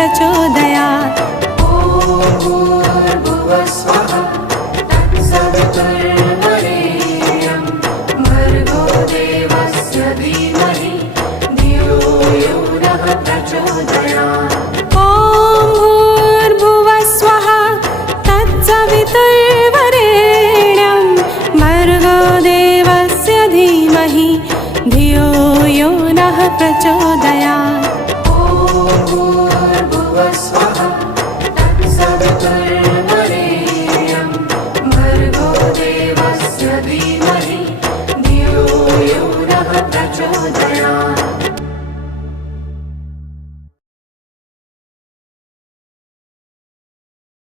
प्रचोदयात्। ॐ भूर्भुवः स्वः तत्सवितुर्वरेण्यं भर्गो देवस्य धीमहि धियो यो नः प्रचोदयात्। ॐ भूर्भुवः स्वः तत्सवितुर्वरेण्यं भर्गो देवस्य धीमहि धियो यो नः प्रचोदयात्। ॐ भूर्भुवः स्वः तत्सवितुर्वरेण्यं